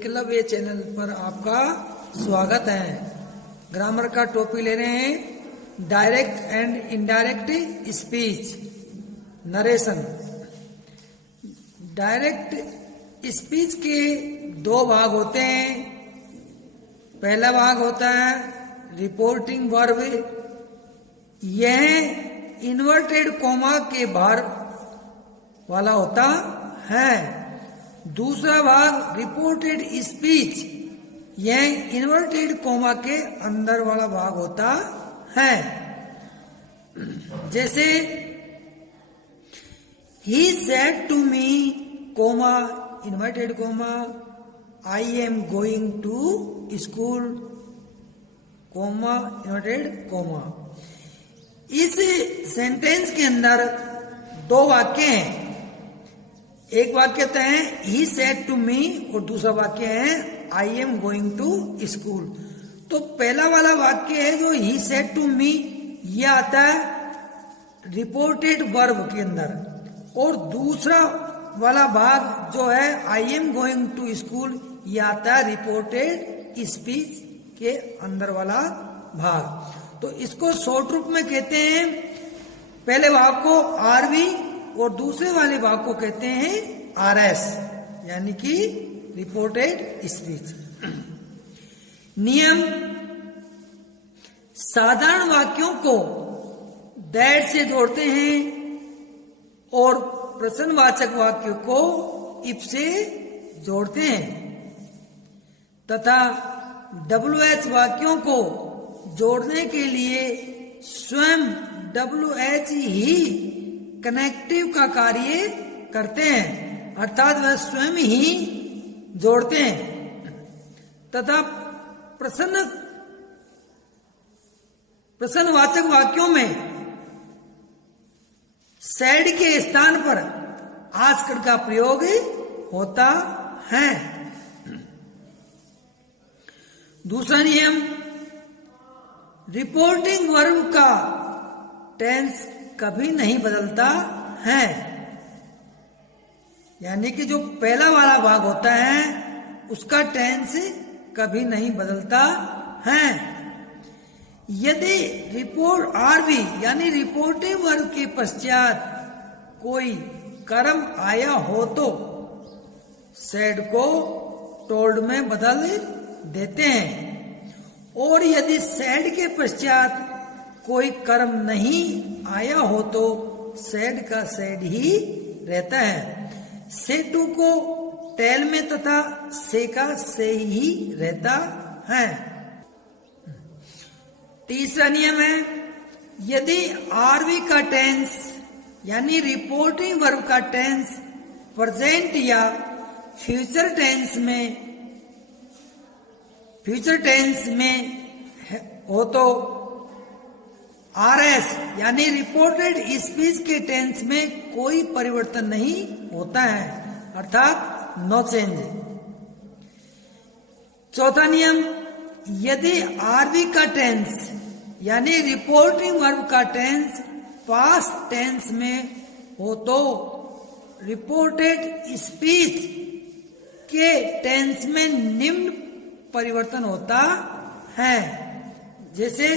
Eklavya channel पर आपका स्वागत है। ग्रामर का टॉपिक ले रहे हैं direct and indirect speech narration. Direct speech के दो भाग होते हैं। पहला भाग होता है रिपोर्टिंग वर्ब। यह इन्वर्टेड कोमा के बाहर वाला होता है। दूसरा भाग रिपोर्टेड स्पीच, यह इन्वर्टेड कोमा के अंदर वाला भाग होता है। जैसे he said to me comma inverted comma I am going to school comma inverted comma. इस सेंटेंस के अंदर दो वाक्य हैं। एक वाक्य तो है ही सेड टू मी और दूसरा वाक्य है I am going to school. तो पहला वाला वाक्य है जो ही सेड टू मी, यह आता है रिपोर्टेड वर्ब के अंदर, और दूसरा वाला भाग जो है I am going to school, यह आता है रिपोर्टेड स्पीच के अंदर वाला भाग। तो इसको शॉर्ट रूप में कहते हैं, पहले भाग को आरवी और दूसरे वाले भाग को कहते हैं आरएस, यानी कि रिपोर्टेड स्पीच। नियम: साधारण वाक्यों को दैट से जोड़ते हैं और प्रश्नवाचक वाक्यों को इफ से जोड़ते हैं, तथा WH वाक्यों को जोड़ने के लिए स्वयं WH ही कनेक्टिव का कार्य करते हैं, अर्थात वह स्वयं ही जोड़ते हैं। तथा प्रश्नवाचक वाक्यों में सेड के स्थान पर आजकल का प्रयोग होता है। दूसरा नियम: रिपोर्टिंग वर्ब का टेंस कभी नहीं बदलता है, यानी कि जो पहला वाला भाग होता है उसका टेंस कभी नहीं बदलता है। यदि रिपोर्ट आरवी यानी रिपोर्टिंग वर्ब के पश्चात कोई कर्म आया हो तो सेड को टोल्ड में बदल देते हैं, और यदि सेड के पश्चात कोई कर्म नहीं आया हो तो सेड का सेड ही रहता है। से टू को टेल में तथा से का से ही रहता है। तीसरा नियम है, यदि आरवी का टेंस यानी रिपोर्टिंग वर्ब का टेंस प्रेजेंट या फ्यूचर टेंस में हो तो आरएस यानी रिपोर्टेड स्पीच के टेंस में कोई परिवर्तन नहीं होता है, अर्थात नो चेंज। चौथा नियम: यदि आरवी का टेंस यानी रिपोर्टिंग वर्ब का टेंस पास्ट टेंस में हो तो रिपोर्टेड स्पीच के टेंस में निम्न परिवर्तन होता है। जैसे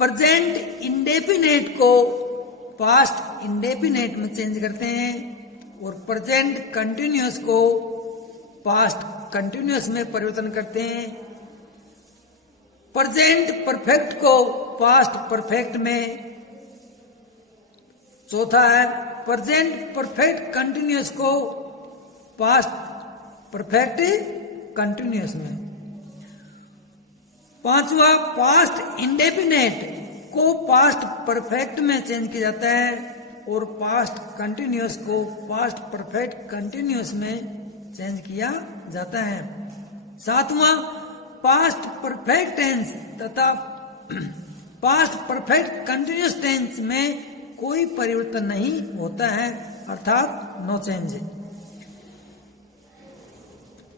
प्रेजेंट इंडेफिनेट को पास्ट इंडेफिनेट में चेंज करते हैं, और प्रेजेंट कंटिन्यूअस को पास्ट कंटिन्यूअस में परिवर्तन करते हैं। प्रेजेंट परफेक्ट को पास्ट परफेक्ट में। चौथा है प्रेजेंट परफेक्ट कंटिन्यूअस को पास्ट परफेक्ट कंटिन्यूअस में। पांचवा पास्ट इंडेफिनेट को पास्ट परफेक्ट में चेंज किया जाता है, और पास्ट कंटिन्यूअस को पास्ट परफेक्ट कंटिन्यूअस में चेंज किया जाता है। सातवां पास्ट परफेक्ट टेंस तथा पास्ट परफेक्ट कंटिन्यूअस टेंस में कोई परिवर्तन नहीं होता है, अर्थात no change.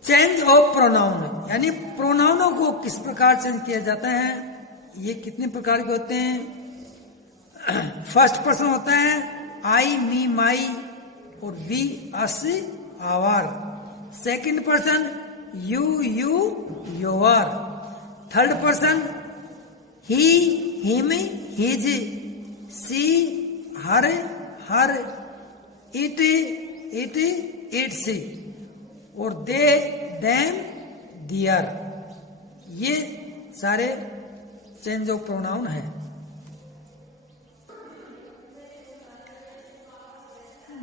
Change of pronoun यानी प्रोनाउनों को किस प्रकार चेंज किया जाता है, ये कितने प्रकार के होते हैं। फर्स्ट पर्सन होता है आई मी माई, और we us our. Second person you your. Third person he him his. She her it its और दे देम दियर। ये सारे चेंज ऑफ प्रोनाउन है।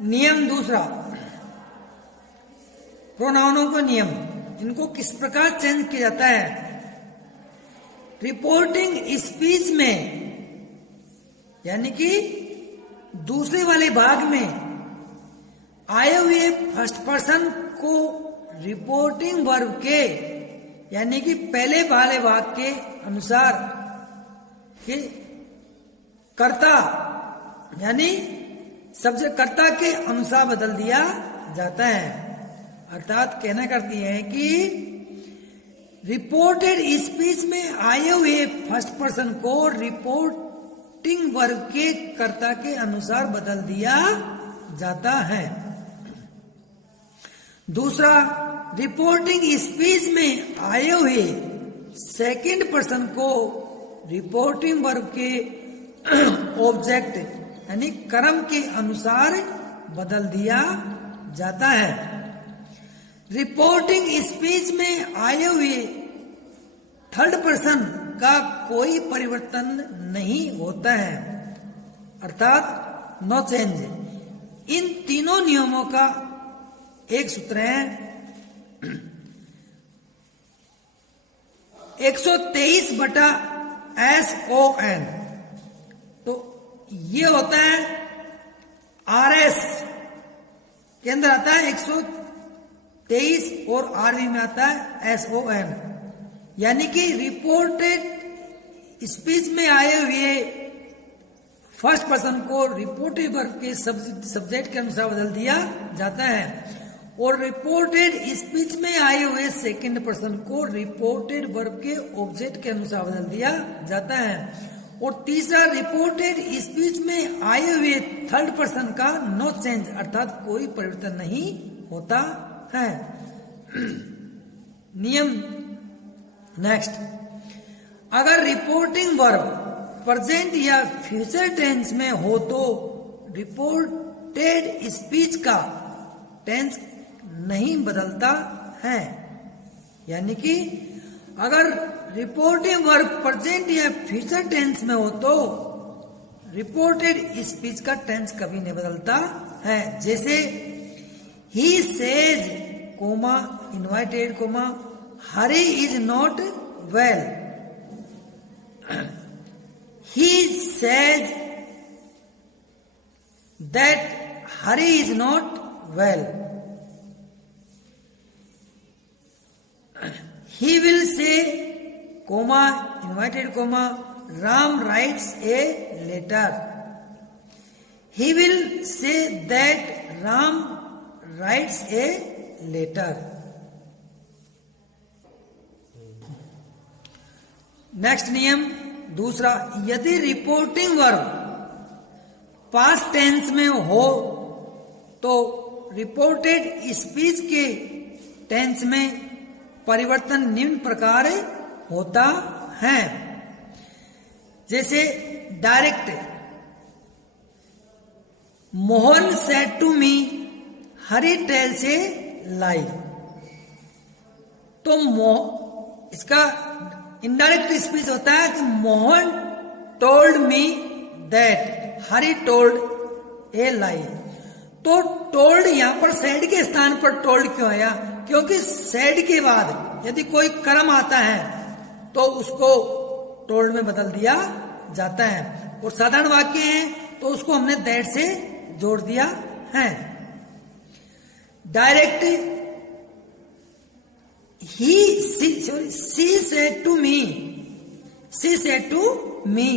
नियम दूसरा, प्रोनाउनों को नियम, इनको किस प्रकार चेंज किया जाता है। रिपोर्टिंग स्पीच में यानी कि दूसरे वाले भाग में आए हुए फर्स्ट पर्सन को रिपोर्टिंग वर्ब के यानी कि पहले वाले भाग के अनुसार कि कर्ता यानी सब्जेक्ट कर्ता के अनुसार बदल दिया जाता है। अर्थात कहना करती है कि रिपोर्टेड स्पीच में आए हुए फर्स्ट पर्सन को रिपोर्टिंग वर्ब के कर्ता के अनुसार बदल दिया जाता है। दूसरा, रिपोर्टिंग स्पीच में आए हुए सेकंड पर्सन को रिपोर्टिंग वर्ब के ऑब्जेक्ट यानी कर्म के अनुसार बदल दिया जाता है। रिपोर्टिंग स्पीच में आए हुए थर्ड पर्सन का कोई परिवर्तन नहीं होता है, अर्थात नो चेंज। इन तीनों नियमों का एक सूत्र है 123/SON। तो ये होता है RS के अंदर आता है 123 और RV में आता है SON। यानी कि रिपोर्टेड स्पीच में आए हुए फर्स्ट पर्सन को रिपोर्टेड वर्ब के सब्जेक्ट के अनुसार बदल दिया जाता है और रिपोर्टेड स्पीच में आए हुए सेकंड पर्सन को रिपोर्टेड वर्ब के ऑब्जेक्ट के अनुसार बदल दिया जाता है। और तीसरा, रिपोर्टेड स्पीच में आए हुए थर्ड पर्सन का नो चेंज अर्थात कोई परिवर्तन नहीं होता है। नियम नेक्स्ट, अगर रिपोर्टिंग वर्ब प्रेजेंट या फ्यूचर टेंस में हो तो रिपोर्टेड स्पीच का टेंस नहीं बदलता है। यानी कि अगर रिपोर्टिंग वर्ब प्रेजेंट या फ्यूचर टेंस में हो तो रिपोर्टेड स्पीच का टेंस कभी नहीं बदलता है। जैसे he says comma inverted comma Hari is not well. He says that Hari is not well. He will say, comma, invited comma, Ram writes a letter. He will say that Ram writes a letter. Next नियम दूसरा, यदि reporting verb past tense में हो तो reported speech के tense में परिवर्तन निम्न प्रकार होता है। जैसे direct, Mohan said to me Hari tell से लाई। तो इसका इनडायरेक्ट स्पीच होता है कि Mohan told me that Hari told a lie. तो टोल्ड यहां पर सेड के स्थान पर टोल्ड क्यों आया? क्योंकि सेड के बाद यदि कोई कर्म आता है तो उसको टोल्ड में बदल दिया जाता है और साधारण वाक्य है तो उसको हमने दैट से जोड़ दिया है। Direct, she said to me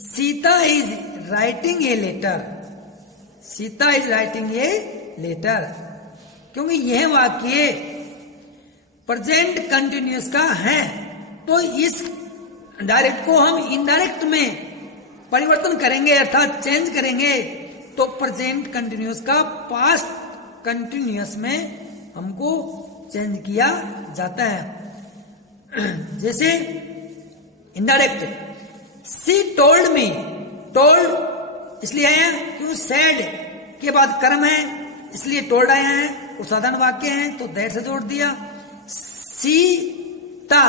Sita is writing a letter. Sita is writing a letter क्योंकि यह वाक्य प्रेजेंट कंटिन्यूअस का है तो इस डायरेक्ट को हम इनडायरेक्ट में परिवर्तन करेंगे अर्थात चेंज करेंगे तो प्रेजेंट कंटिन्यूअस का पास्ट कंटिन्यूअस में हमको चेंज किया जाता है। जैसे इनडायरेक्ट, सी टोल्ड मी, टोल्ड इसलिए आया क्योंकि सैड के बाद कर्म है इसलिए टोल्ड आया है, और साधारण वाक्य है तो दैट से जोड़ दिया। सीता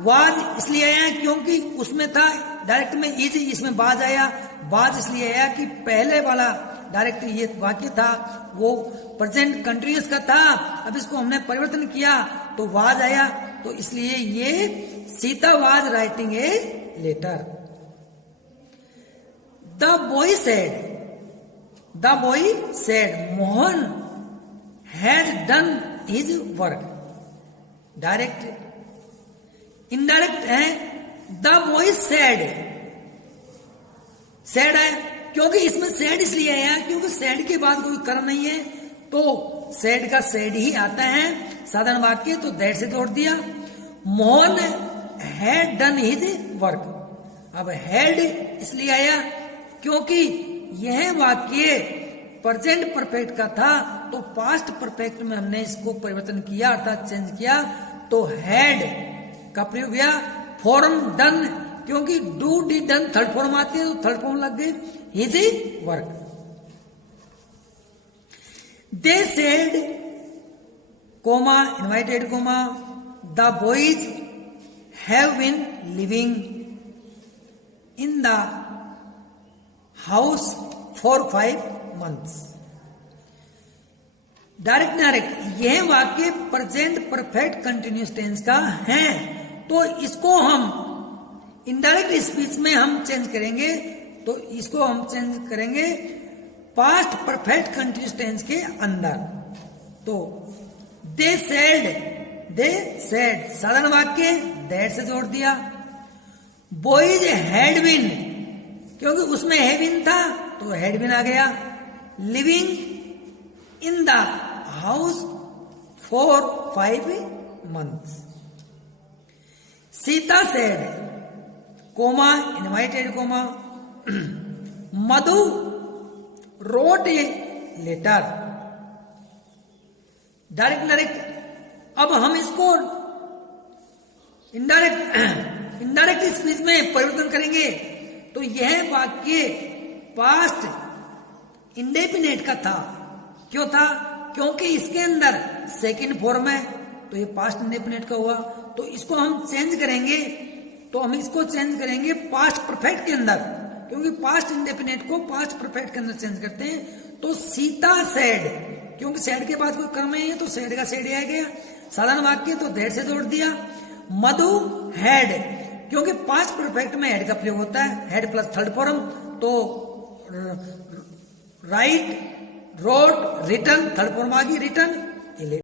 वाज इसलिए आया क्योंकि उसमें था, डायरेक्ट में इज, इसमें बाज आया। बाज इसलिए आया कि पहले वाला डायरेक्ट ये वाक्य था वो प्रेजेंट कंटिन्यूअस का था, अब इसको हमने परिवर्तन किया तो वाज आया, तो इसलिए ये Sita was writing a letter. The boy said Mohan has done his work. Direct. Indirect है द बॉय सैड है क्योंकि इसमें सैड इसलिए आया क्योंकि सैड के बाद कोई कर्म नहीं है, तो सैड का सैड ही आता है। साधारण वाक्य तो दैट से जोड़ दिया। Mohan had done his work, अब हैड इसलिए आया क्योंकि यह वाक्य प्रेजेंट परफेक्ट का था, तो पास्ट परफेक्ट में हमने इसको परिवर्तन किया अर्थात चेंज किया, तो हैड का प्रयोग हुआ। फॉर्म डन क्योंकि do did done third form आती है तो थर्ड फॉर्म लग गई his work. They said comma inverted comma the boys have been living in the house for 5 months। Direct यह वाक्य प्रेजेंट परफेक्ट कंटिन्यूअस टेंस का है, तो इसको हम इनडायरेक्ट स्पीच में हम चेंज करेंगे, तो इसको हम चेंज करेंगे पास्ट परफेक्ट कंटिन्यूअस टेंस के अंदर। तो दे सेड साधारण वाक्य दैट से जोड़ दिया। बॉयज हैड बीन क्योंकि उसमें है बीन था तो हैड बीन आ गया। Living in the house for 5 months। Sita said comma inverted comma Madhu wrote a letter. Direct अब हम इसको इनडायरेक्ट स्पीच में परिवर्तन करेंगे, तो यह वाक्य पास्ट इंडेफिनेट का था। क्यों था? क्योंकि इसके अंदर सेकंड फॉर्म है, तो ये पास्ट इंडेफिनेट का हुआ। तो इसको हम चेंज करेंगे, तो हम इसको चेंज करेंगे पास्ट परफेक्ट के अंदर, क्योंकि पास्ट इंडेफिनेट को पास्ट परफेक्ट के अंदर चेंज करते हैं। तो सीता सेड क्योंकि सेड के बाद कोई कर्म नहीं है तो सेड का सेड आ गया। साधारण वाक्य तो दैट से जोड़ दिया। मधु हैड क्योंकि पास्ट परफेक्ट में हैड का प्रयोग होता है, हैड प्लस थर्ड फॉर्म, तो write wrote written third form आ गई रिटर्न।